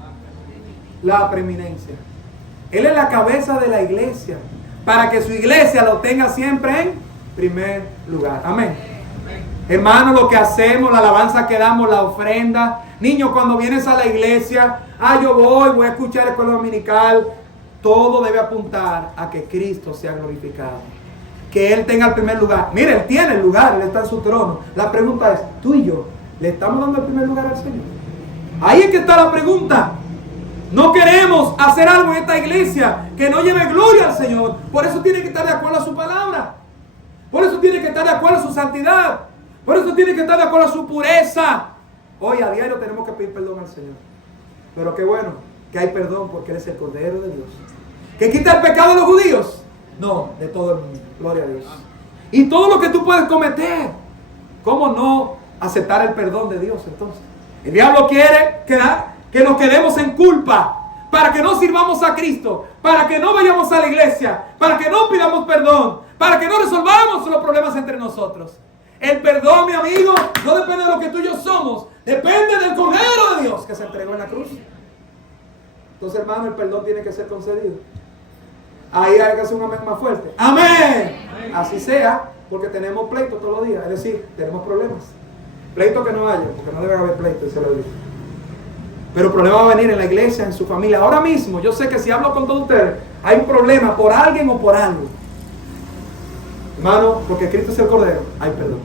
la preeminencia. Él es la cabeza de la iglesia, para que su iglesia lo tenga siempre en primer lugar. Amén. Hermano, lo que hacemos, la alabanza que damos, la ofrenda. Niño, cuando vienes a la iglesia, yo voy a escuchar escuela dominical. Todo debe apuntar a que Cristo sea glorificado, que Él tenga el primer lugar. Mire, Él tiene el lugar, Él está en su trono. La pregunta es, tú y yo, ¿le estamos dando el primer lugar al Señor? Ahí es que está la pregunta. No queremos hacer algo en esta iglesia que no lleve gloria al Señor. Por eso tiene que estar de acuerdo a su palabra. Por eso tiene que estar de acuerdo a su santidad. Por eso tiene que estar de acuerdo a su pureza. Hoy a diario tenemos que pedir perdón al Señor. Pero qué bueno que hay perdón porque Él es el Cordero de Dios. ¿Que quita el pecado de los judíos? No, de todo el mundo. Gloria a Dios. Y todo lo que tú puedes cometer. ¿Cómo no aceptar el perdón de Dios entonces? El diablo quiere que nos quedemos en culpa. Para que no sirvamos a Cristo. Para que no vayamos a la iglesia. Para que no pidamos perdón. Para que no resolvamos los problemas entre nosotros. El perdón, mi amigo, no depende de lo que tú y yo somos. Depende del Cordero de Dios que se entregó en la cruz. Entonces, hermano, el perdón tiene que ser concedido. Ahí hay que hacer un amén más fuerte. ¡Amén! Así sea, porque tenemos pleito todos los días. Es decir, tenemos problemas. Pleito que no haya, porque no debe haber pleito, se lo digo. Pero el problema va a venir en la iglesia, en su familia. Ahora mismo, yo sé que si hablo con todos ustedes, hay un problema por alguien o por algo. Hermano, porque Cristo es el Cordero, hay perdón.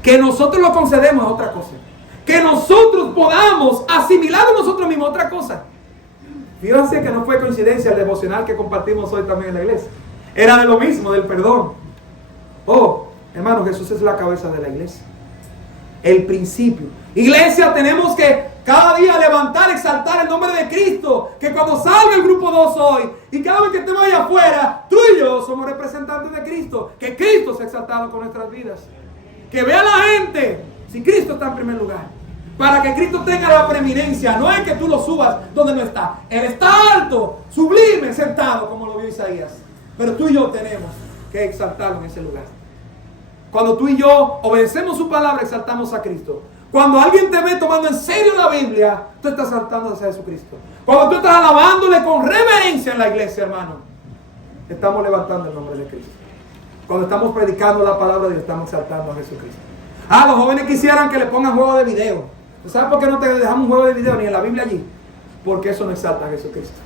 Que nosotros lo concedemos es otra cosa. Que nosotros podamos asimilar a nosotros mismos otra cosa. Fíjense que no fue coincidencia el devocional que compartimos hoy también en la iglesia. Era de lo mismo, del perdón. Oh, hermano, Jesús es la cabeza de la iglesia. El principio. Iglesia, tenemos que cada día levantar, exaltar el nombre de Cristo. Que cuando salga el grupo 2 hoy, y cada vez que estemos allá afuera, tú y yo somos representantes de Cristo. Que Cristo se ha exaltado con nuestras vidas. Que vea la gente si Cristo está en primer lugar. Para que Cristo tenga la preeminencia. No es que tú lo subas donde no está. Él está alto, sublime, sentado, como lo vio Isaías. Pero tú y yo tenemos que exaltarlo en ese lugar. Cuando tú y yo obedecemos su palabra, exaltamos a Cristo. Cuando alguien te ve tomando en serio la Biblia, tú estás exaltando a Jesucristo. Cuando tú estás alabándole con reverencia en la iglesia, hermano, estamos levantando el nombre de Cristo. Cuando estamos predicando la palabra de Dios, estamos exaltando a Jesucristo. Los jóvenes quisieran que le pongan juego de video. ¿Tú sabes por qué no te dejamos un juego de video ni en la Biblia allí? Porque eso no exalta a Jesucristo.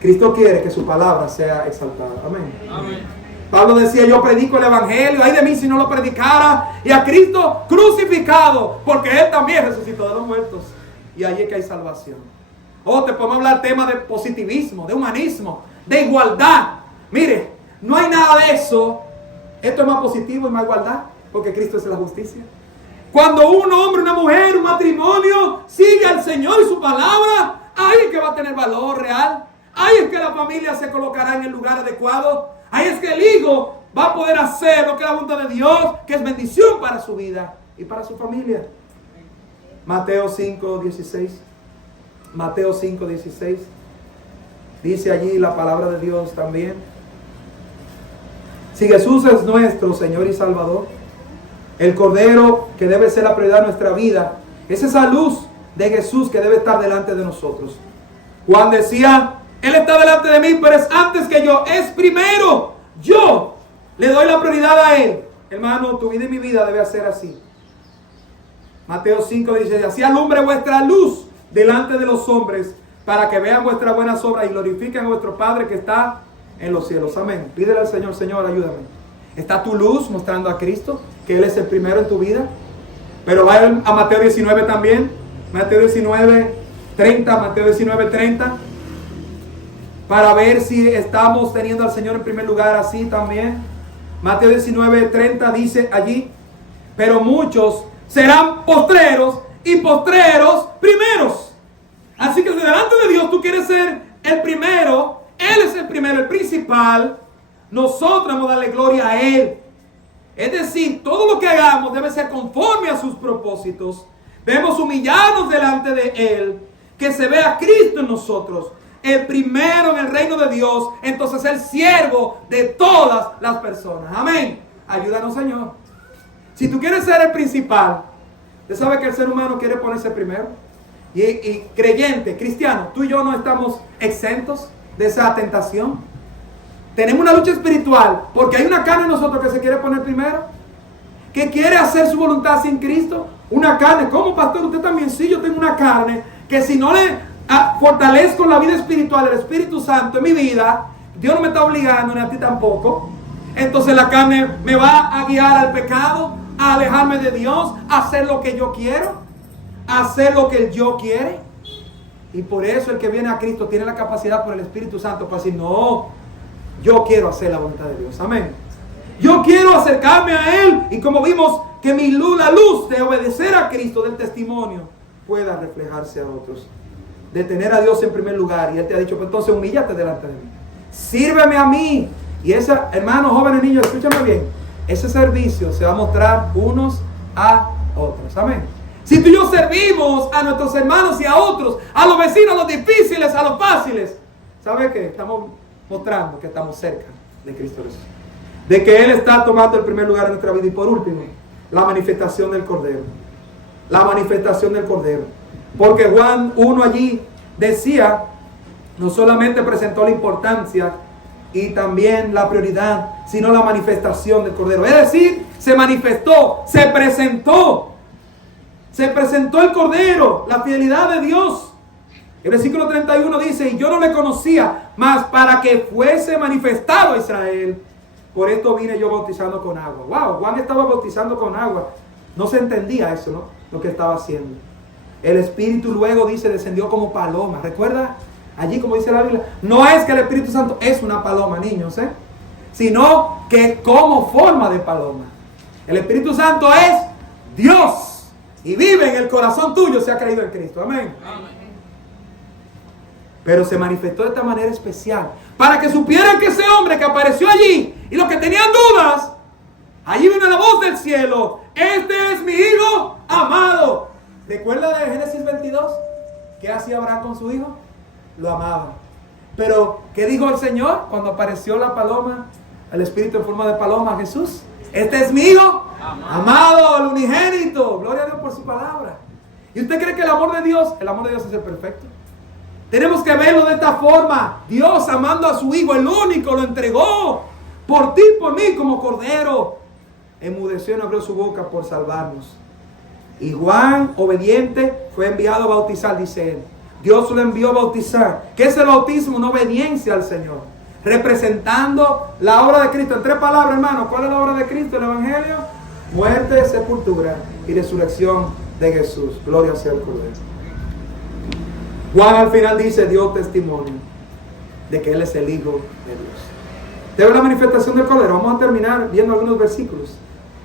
Cristo quiere que su palabra sea exaltada. Amén. Amén. Pablo decía, yo predico el evangelio, ay de mí si no lo predicara, y a Cristo crucificado, porque Él también resucitó de los muertos, y allí es que hay salvación. Te podemos hablar temas de positivismo, de humanismo, de igualdad. Mire, no hay nada de eso. Esto es más positivo y más igualdad, porque Cristo es la justicia. Cuando un hombre, una mujer, un matrimonio sigue al Señor y su palabra, ahí es que va a tener valor real. Ahí es que la familia se colocará en el lugar adecuado. Ahí es que el hijo va a poder hacer lo que es la voluntad de Dios, que es bendición para su vida y para su familia. Mateo 5:16. Mateo 5:16. Dice allí la palabra de Dios también. Si Jesús es nuestro Señor y Salvador, el Cordero que debe ser la prioridad de nuestra vida, es esa luz de Jesús que debe estar delante de nosotros. Juan decía, Él está delante de mí, pero es antes que yo, es primero. Yo le doy la prioridad a Él. Hermano, tu vida y mi vida debe ser así. Mateo 5 dice, así alumbre vuestra luz delante de los hombres, para que vean vuestras buenas obras y glorifiquen a vuestro Padre que está en los cielos. Amén. Pídele al Señor, Señor, ayúdame. ¿Está tu luz mostrando a Cristo, que Él es el primero en tu vida? Pero vaya a Mateo 19 también. Mateo 19:30, Mateo 19:30. Para ver si estamos teniendo al Señor en primer lugar así también. Mateo 19:30 dice allí, pero muchos serán postreros y postreros primeros. Así que si delante de Dios tú quieres ser el primero, Él es el primero, el principal, nosotros vamos a darle gloria a Él. Es decir, todo lo que hagamos debe ser conforme a sus propósitos. Debemos humillarnos delante de Él, que se vea Cristo en nosotros, el primero en el reino de Dios, entonces el siervo de todas las personas. Amén. Ayúdanos, Señor. Si tú quieres ser el principal, usted sabe que el ser humano quiere ponerse primero. Y creyente, cristiano, tú y yo no estamos exentos de esa tentación. Tenemos una lucha espiritual porque hay una carne en nosotros que se quiere poner primero, que quiere hacer su voluntad sin Cristo. Una carne, ¿cómo, pastor? Usted también. Sí, yo tengo una carne que si no le fortalezco la vida espiritual del Espíritu Santo en mi vida, Dios no me está obligando, ni a ti tampoco. Entonces la carne me va a guiar al pecado, a alejarme de Dios, a hacer lo que yo quiero, a hacer lo que el yo quiere. Y por eso el que viene a Cristo tiene la capacidad por el Espíritu Santo para decir, no, yo quiero hacer la voluntad de Dios. Amén. Yo quiero acercarme a Él. Y como vimos, que la luz de obedecer a Cristo, del testimonio, pueda reflejarse a otros. De tener a Dios en primer lugar. Y Él te ha dicho, pues entonces humíllate delante de mí. Sírveme a mí. Y esa, hermanos, jóvenes, niños, escúchame bien. Ese servicio se va a mostrar unos a otros. Amén. Si tú y yo servimos a nuestros hermanos y a otros, a los vecinos, a los difíciles, a los fáciles, ¿sabe qué? Estamos mostrando que estamos cerca de Cristo Jesús. De que Él está tomando el primer lugar en nuestra vida. Y por último, la manifestación del Cordero. La manifestación del Cordero. Porque Juan 1 allí decía, no solamente presentó la importancia y también la prioridad, sino la manifestación del Cordero. Es decir, se manifestó, se presentó el Cordero, la fidelidad de Dios. El versículo 31 dice, y yo no le conocía, mas para que fuese manifestado a Israel, por esto vine yo bautizando con agua. Wow, Juan estaba bautizando con agua. No se entendía eso, ¿no? Lo que estaba haciendo. El Espíritu luego dice, descendió como paloma. ¿Recuerda? Allí, como dice la Biblia, no es que el Espíritu Santo es una paloma, niños, sino que como forma de paloma. El Espíritu Santo es Dios y vive en el corazón tuyo si ha creído en Cristo. Amén. Amén. Pero se manifestó de esta manera especial para que supieran que ese hombre que apareció allí y los que tenían dudas, allí vino la voz del cielo: este es mi hijo amado. ¿Recuerda de Génesis 22? ¿Qué hacía Abraham con su hijo? Lo amaba. Pero ¿qué dijo el Señor cuando apareció la paloma, el Espíritu en forma de paloma a Jesús? Este es mi hijo amado, el unigénito. Gloria a Dios por su palabra. ¿Y usted cree que el amor de Dios es el perfecto? Tenemos que verlo de esta forma. Dios amando a su hijo, el único, lo entregó por ti, por mí, como cordero. Enmudeció y no abrió su boca por salvarnos. Y Juan, obediente, fue enviado a bautizar, dice él. Dios lo envió a bautizar. ¿Qué es el bautismo? Una obediencia al Señor, representando la obra de Cristo. En 3 palabras, hermano, ¿cuál es la obra de Cristo? El Evangelio: muerte, sepultura y resurrección de Jesús. Gloria sea al Cordero. Juan al final dice, dio testimonio de que Él es el Hijo de Dios. De la manifestación del Cordero. Vamos a terminar viendo algunos versículos.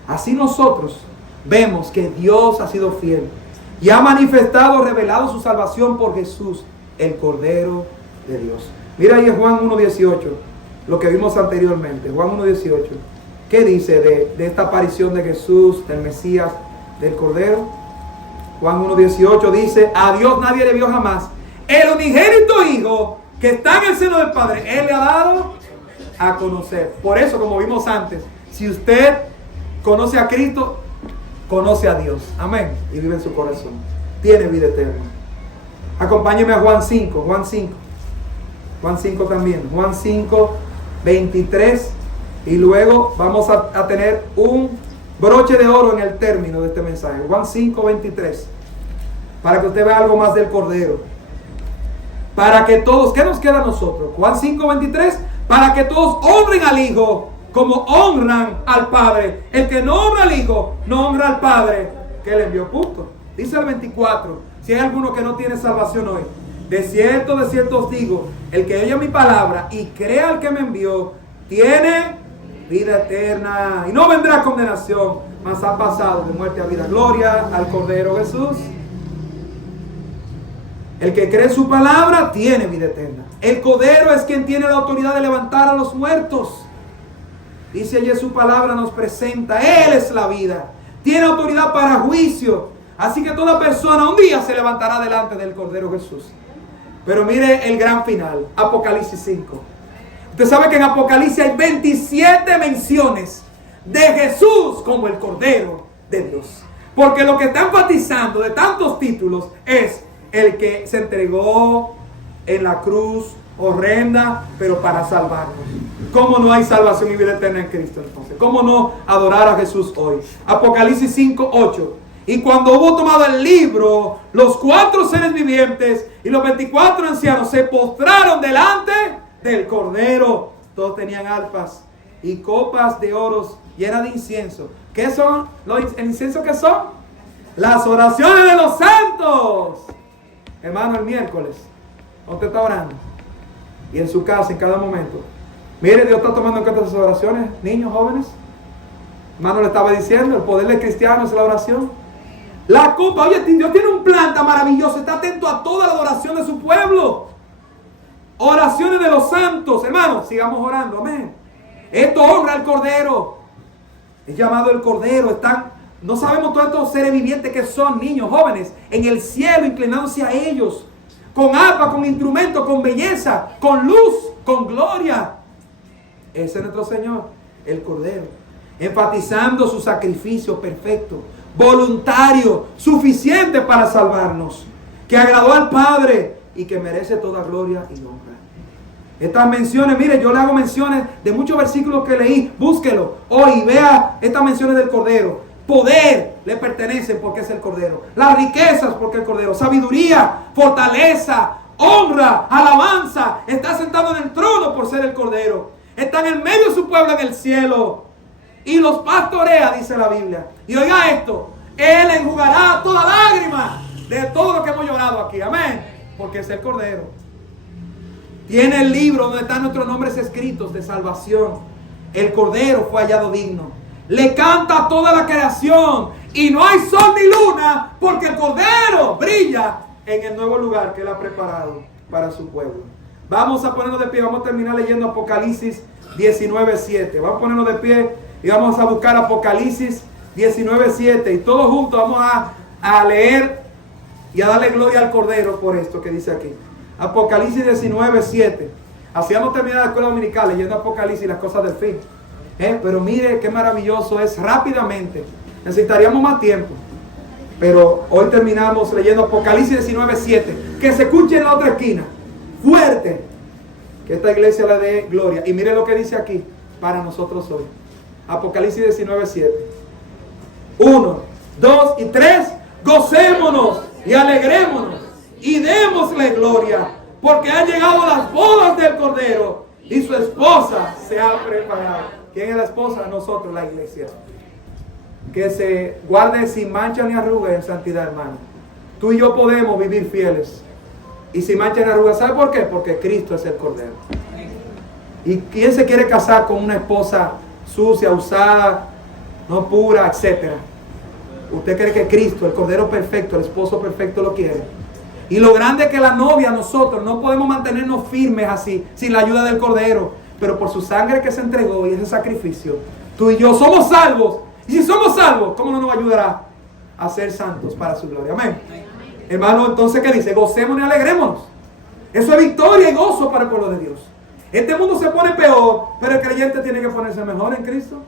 Así nosotros vemos que Dios ha sido fiel y ha manifestado, revelado su salvación por Jesús, el Cordero de Dios. Mira ahí en Juan 1.18, lo que vimos anteriormente. Juan 1.18. ¿Qué dice de esta aparición de Jesús, del Mesías, del Cordero? Juan 1.18 dice, a Dios nadie le vio jamás. El unigénito Hijo que está en el seno del Padre, Él le ha dado a conocer. Por eso, como vimos antes, si usted conoce a Cristo, conoce a Dios. Amén. Y vive en su corazón. Tiene vida eterna. Acompáñeme a Juan 5. Juan 5. Juan 5 también. Juan 5, 23. Y luego vamos a tener un broche de oro en el término de este mensaje. Juan 5, 23. Para que usted vea algo más del Cordero. Para que todos, ¿qué nos queda a nosotros? Juan 5, 23. Para que todos honren al Hijo como honran al Padre. El que no honra al Hijo, no honra al Padre que le envió. Punto. Dice el 24. Si hay alguno que no tiene salvación hoy, de cierto os digo, el que oye mi palabra y crea al que me envió, tiene vida eterna y no vendrá condenación, mas ha pasado de muerte a vida. Gloria al Cordero Jesús. El que cree su palabra tiene vida eterna. El Cordero es quien tiene la autoridad de levantar a los muertos. Dice allí su palabra, nos presenta, Él es la vida. Tiene autoridad para juicio. Así que toda persona un día se levantará delante del Cordero Jesús. Pero mire el gran final, Apocalipsis 5. Usted sabe que en Apocalipsis hay 27 menciones de Jesús como el Cordero de Dios. Porque lo que está enfatizando de tantos títulos es el que se entregó en la cruz horrenda, pero para salvarnos. ¿Cómo no hay salvación y vida eterna en Cristo entonces? ¿Cómo no adorar a Jesús hoy? Apocalipsis 5, 8. Y cuando hubo tomado el libro, los 4 seres vivientes y los 24 ancianos se postraron delante del Cordero. Todos tenían arpas y copas de oro llenas de incienso. ¿Qué son? ¿El incienso qué son? Las oraciones de los santos. hermano, el miércoles, usted está orando. Y en su casa, en cada momento. Mire, Dios está tomando en cuenta sus oraciones, niños, jóvenes. Hermano, le estaba diciendo, el poder del cristiano es la oración. La culpa, oye, Dios tiene un plan tan maravilloso, está atento a toda la adoración de su pueblo. Oraciones de los santos, hermanos, sigamos orando, amén. Esto honra al Cordero. Es llamado el Cordero. No sabemos todos estos seres vivientes que son, niños, jóvenes, en el cielo, inclinándose a ellos, con arpa, con instrumento, con belleza, con luz, con gloria. Ese es nuestro Señor, el Cordero, enfatizando su sacrificio perfecto, voluntario, suficiente para salvarnos, que agradó al Padre y que merece toda gloria y honra. Estas menciones, mire, yo le hago menciones de muchos versículos que leí, búsquelo hoy, vea estas menciones del Cordero. Poder le pertenece porque es el Cordero, las riquezas porque es el Cordero, sabiduría, fortaleza, honra, alabanza, está sentado en el trono por ser el Cordero, está en el medio de su pueblo en el cielo y los pastorea, dice la Biblia. Y oiga esto, Él enjugará toda lágrima de todo lo que hemos llorado aquí, amén, porque es el Cordero. Tiene el libro donde están nuestros nombres escritos de salvación. El Cordero fue hallado digno. Le canta a toda la creación y no hay sol ni luna porque el Cordero brilla en el nuevo lugar que Él ha preparado para su pueblo. Vamos a ponernos de pie, vamos a terminar leyendo Apocalipsis 19:7. Vamos a ponernos de pie y vamos a buscar Apocalipsis 19:7 y todos juntos vamos a leer y a darle gloria al Cordero por esto que dice aquí. Apocalipsis 19:7. Así vamos a terminar la escuela dominical leyendo Apocalipsis y las cosas del fin. Pero mire qué maravilloso es rápidamente. Necesitaríamos más tiempo, pero hoy terminamos leyendo Apocalipsis 19:7. Que se escuche en la otra esquina fuerte, que esta iglesia le dé gloria. Y mire lo que dice aquí para nosotros hoy. Apocalipsis 19:7. 1, 2 y 3. Gocémonos y alegrémonos y démosle gloria, porque han llegado las bodas del Cordero y su esposa se ha preparado. ¿Quién es la esposa? Nosotros, la iglesia. Que se guarde sin mancha ni arruga en santidad, hermano. Tú y yo podemos vivir fieles y sin mancha ni arruga. ¿Sabe por qué? Porque Cristo es el Cordero. ¿Y quién se quiere casar con una esposa sucia, usada, no pura, etcétera? ¿Usted cree que Cristo, el Cordero perfecto, el esposo perfecto, lo quiere? Y lo grande es que la novia, nosotros, no podemos mantenernos firmes así, sin la ayuda del Cordero. Pero por su sangre que se entregó y ese sacrificio, tú y yo somos salvos. Y si somos salvos, ¿cómo no nos ayudará a ser santos para su gloria? Amén. Hermano, entonces, ¿qué dice? Gocémonos y alegrémonos. Eso es victoria y gozo para el pueblo de Dios. Este mundo se pone peor, pero el creyente tiene que ponerse mejor en Cristo.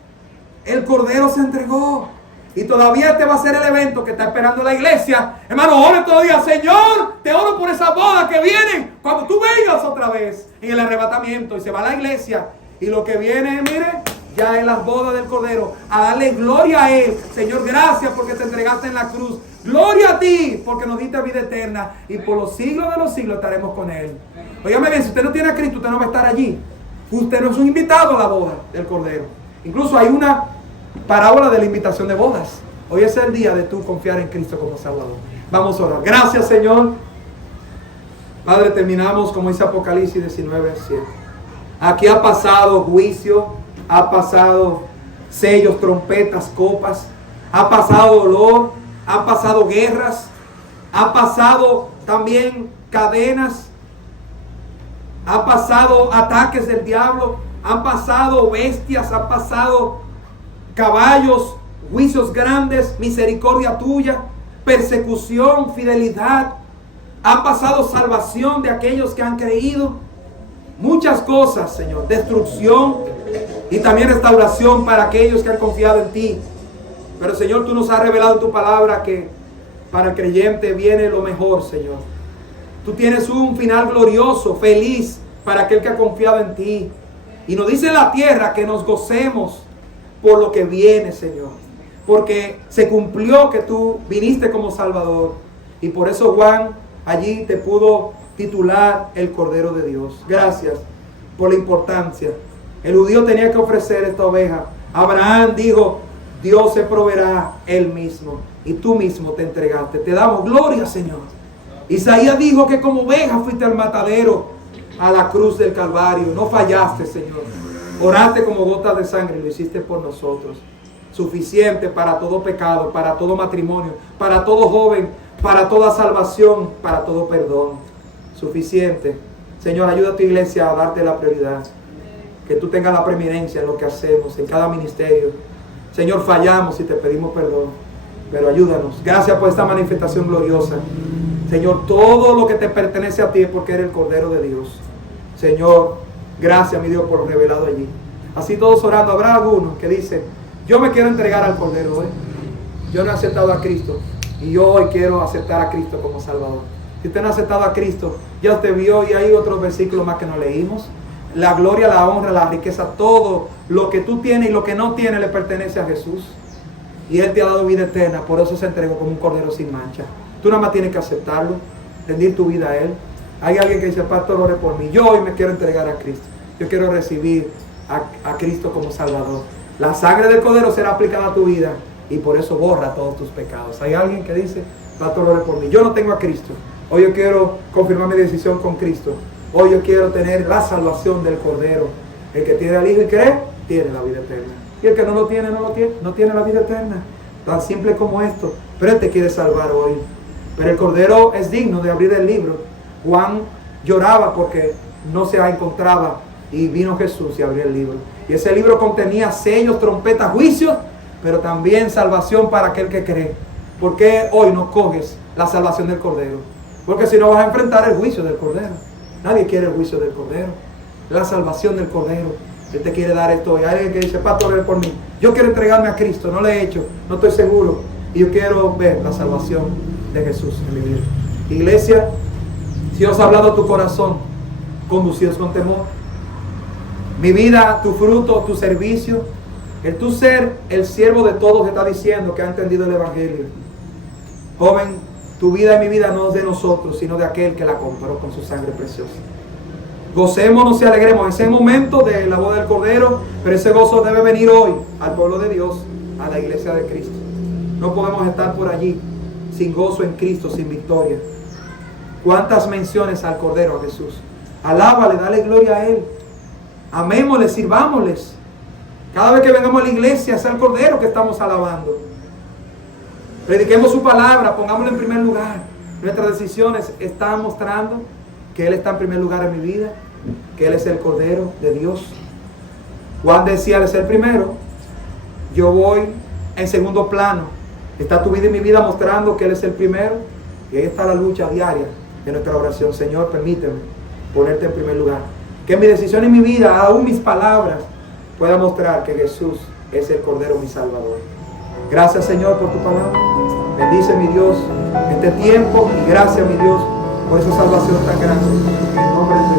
El Cordero se entregó. Y todavía este va a ser el evento que está esperando la iglesia. Hermano, ore todavía. Señor, te oro por esas bodas que vienen. Cuando tú vengas otra vez en el arrebatamiento y se va a la iglesia. Y lo que viene, mire, ya en las bodas del Cordero. A darle gloria a Él. Señor, gracias porque te entregaste en la cruz. Gloria a ti porque nos diste vida eterna. Y por los siglos de los siglos estaremos con Él. Óigame bien, si usted no tiene a Cristo, usted no va a estar allí. Usted no es un invitado a la boda del Cordero. Incluso hay una parábola de la invitación de bodas. Hoy es el día de tú confiar en Cristo como Salvador. Vamos a orar. Gracias, Señor. Padre, terminamos como dice Apocalipsis 19:7. Aquí ha pasado juicio, ha pasado sellos, trompetas, copas, ha pasado dolor, ha pasado guerras, ha pasado también cadenas, ha pasado ataques del diablo, han pasado bestias, han pasado caballos, juicios grandes, misericordia tuya, persecución, fidelidad. Ha pasado salvación de aquellos que han creído. Muchas cosas, Señor. Destrucción y también restauración para aquellos que han confiado en ti. Pero, Señor, tú nos has revelado en tu palabra que para el creyente viene lo mejor, Señor. Tú tienes un final glorioso, feliz para aquel que ha confiado en ti. Y nos dice la tierra que nos gocemos por lo que viene, Señor, porque se cumplió que tú viniste como Salvador, y por eso Juan allí te pudo titular el Cordero de Dios. Gracias por la importancia. El judío tenía que ofrecer esta oveja. Abraham dijo, Dios se proveerá Él mismo, y tú mismo te entregaste. Te damos gloria, Señor. Isaías dijo que como oveja fuiste al matadero, a la cruz del Calvario. No fallaste, Señor. Oraste como gotas de sangre y lo hiciste por nosotros. Suficiente para todo pecado, para todo matrimonio, para todo joven, para toda salvación, para todo perdón. Suficiente. Señor, ayuda a tu iglesia a darte la prioridad. Que tú tengas la preeminencia en lo que hacemos, en cada ministerio. Señor, fallamos y te pedimos perdón, pero ayúdanos. Gracias por esta manifestación gloriosa. Señor, todo lo que te pertenece a ti es porque eres el Cordero de Dios. Señor, gracias, mi Dios, por lo revelado allí. Así todos orando, habrá alguno que dice: yo me quiero entregar al Cordero hoy. Yo no he aceptado a Cristo y yo hoy quiero aceptar a Cristo como Salvador. Si usted no ha aceptado a Cristo, ya usted vio, y hay otros versículos más que no leímos. La gloria, la honra, la riqueza, todo lo que tú tienes y lo que no tienes le pertenece a Jesús. Y Él te ha dado vida eterna, por eso se entregó como un cordero sin mancha. Tú nada más tienes que aceptarlo, rendir tu vida a Él. Hay alguien que dice: pastor, ore por mí. Yo hoy me quiero entregar a Cristo. Yo quiero recibir a Cristo como Salvador. La sangre del cordero será aplicada a tu vida y por eso borra todos tus pecados. Hay alguien que dice: pastor, ore por mí. Yo no tengo a Cristo. Hoy yo quiero confirmar mi decisión con Cristo. Hoy yo quiero tener la salvación del Cordero. El que tiene al Hijo y cree, tiene la vida eterna. Y el que no lo tiene, no tiene la vida eterna. Tan simple como esto. Pero Él te quiere salvar hoy. Pero el Cordero es digno de abrir el libro. Juan lloraba porque no se encontraba, y vino Jesús y abrió el libro. Y ese libro contenía sellos, trompetas, juicios, pero también salvación para aquel que cree. ¿Por qué hoy no coges la salvación del Cordero? Porque si no vas a enfrentar el juicio del Cordero. Nadie quiere el juicio del Cordero, la salvación del Cordero. Él te quiere dar esto. Hay alguien que dice: pastor, ore por mí. Yo quiero entregarme a Cristo, no lo he hecho, no estoy seguro. Y yo quiero ver la salvación de Jesús en mi vida. Iglesia, si Dios ha hablado a tu corazón, conducidos con temor. Mi vida, tu fruto, tu servicio, el tu ser el siervo de todos, está diciendo que ha entendido el Evangelio. Joven, tu vida y mi vida no es de nosotros, sino de aquel que la compró con su sangre preciosa. Gocémonos y alegremos. Ese momento de la boda del Cordero, pero ese gozo debe venir hoy al pueblo de Dios, a la iglesia de Cristo. No podemos estar por allí sin gozo en Cristo, sin victoria. ¿Cuántas menciones al Cordero, a Jesús? Alábale, dale gloria a Él. Amémosle, sirvámosles. Cada vez que vengamos a la iglesia es al Cordero que estamos alabando. Prediquemos su palabra, pongámoslo en primer lugar. Nuestras decisiones están mostrando que Él está en primer lugar en mi vida, que Él es el Cordero de Dios. Juan decía: Él es el primero, yo voy en segundo plano. Está tu vida y mi vida mostrando que Él es el primero. Y ahí está la lucha diaria de nuestra oración. Señor, permíteme ponerte en primer lugar. Que mi decisión y mi vida, aún mis palabras, puedan mostrar que Jesús es el Cordero, mi Salvador. Gracias, Señor, por tu palabra. Bendice, mi Dios, este tiempo, y gracias, mi Dios, por esa salvación tan grande. En nombre de